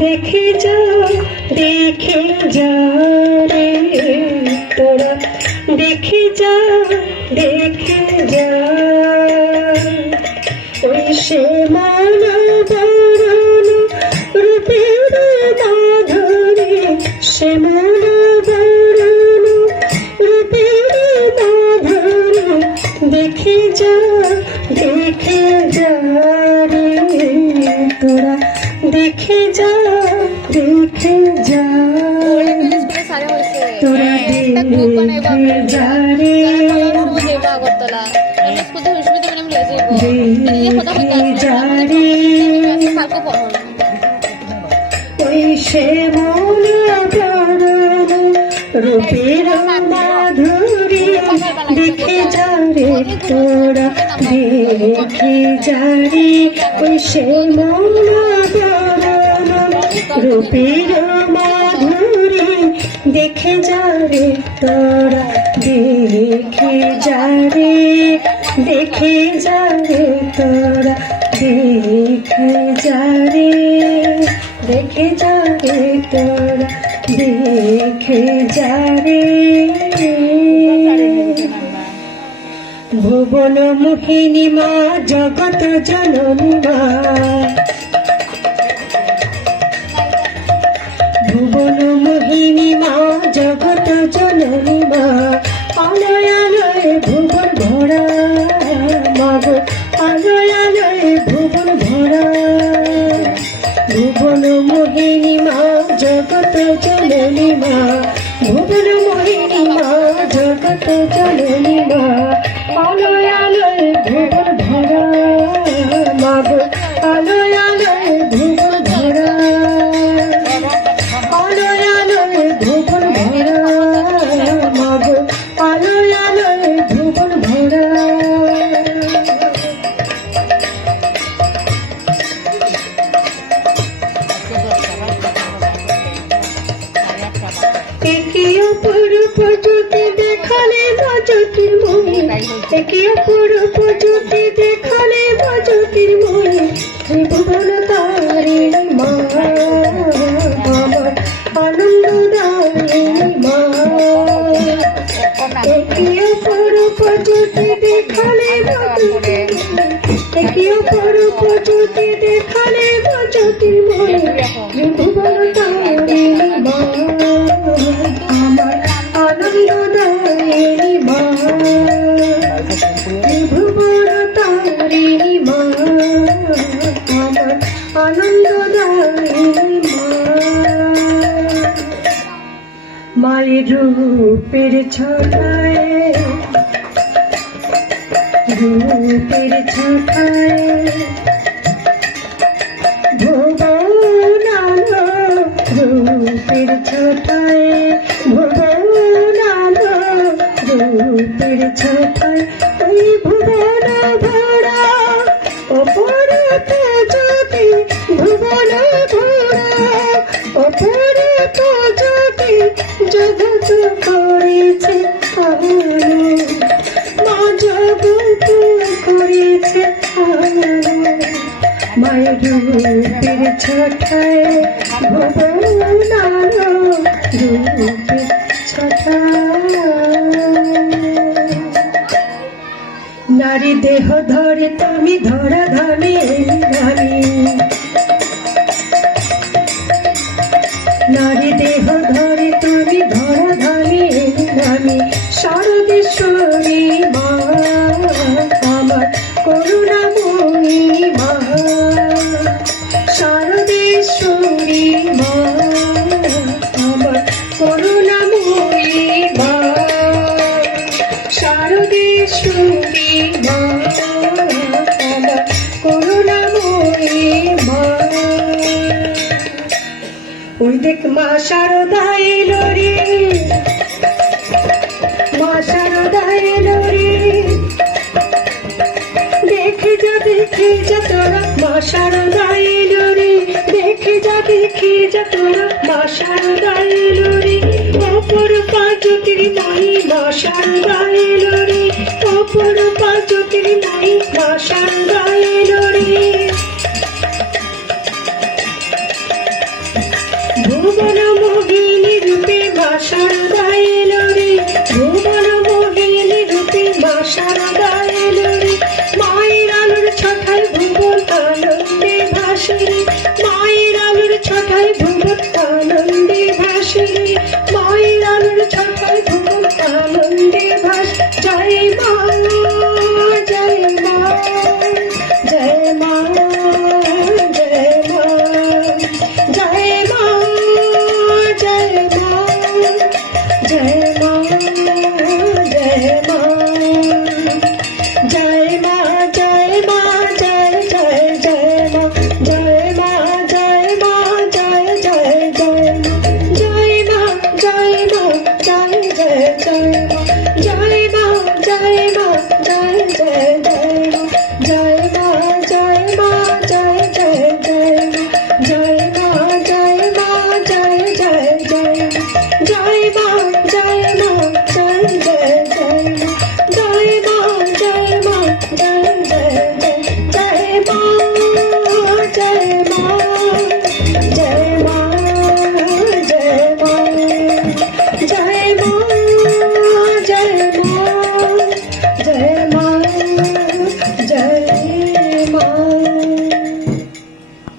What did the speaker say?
দেখে যা দেখে যা রে তোরা। দেখে যা দেখে যা ওই সে মালা বরণ রূপের মাধুরী সে মালা বরণ রূপের মাধুরী দেখে যা দেখে যা রে তোরা। দেখে যা দেখে যা। তোরা দেখে যা রে দেখে যা রে ওই সে মন রূপের মাধুরী দেখে যা রে তোরা দেখে যা রে ওই সে মন রূপের মাধুরী, দেখে যা রে তোরা, দেখে যা রে, দেখে যা রে তোরা, দেখে যা রে, দেখে যা রে তোরা, দেখে যা রে। ভুবন মোহিনী মা জগত জননী মা মোহিনী মা জগত জননী মা আলোয় আলোয় ভুবন ভরা। মাগো আলোয় আলোয় ভুবন ভরা। ভুবন মোহিনী মা, জগত জননী মা, ভুবন মোহিনী মা, জগত জননী মা আলোয় একে অপরূপ জ্যোতি দেখালে মজতির মনে। একে অপরূপ জ্যোতি দেখালে মজতির মনে। ত্রিভুবন তারিণী মা, আমার আনন্দ দারিণী মা। একে অপরূপ জ্যোতি দেখালে একে জ্যোতি দেখালে মজতির মনে। তারিণী মা মায়ের রূপের ছটায় রূপের ছটায় ভুবনালো রূপের ছটায়। ভুবন ভরা অপরত জ্যোতি ভুবন ভরা অপরত জ্যোতি জগৎ করেছে আলো মা জগৎ করেছে আলো মায়ের রূপের ছটায় ভুবনালো রূপের ছটায় নারী দেহ ধরে তুমি ধরা ধামে করুণাময়ী মা ওই দেখ মা শারদা এলো রে মা শারদা এলো রে দেখে যা দেখে যা তোরা মা শারদা এলো রে দেখে যা দেখে যা তোরা মা শারদা পাচতির নাই দশার গায়েল রে অপর পাচতির নাই দশার গায়েল রে ভুবন মোহিনী রূপে বাসার Happy birthday.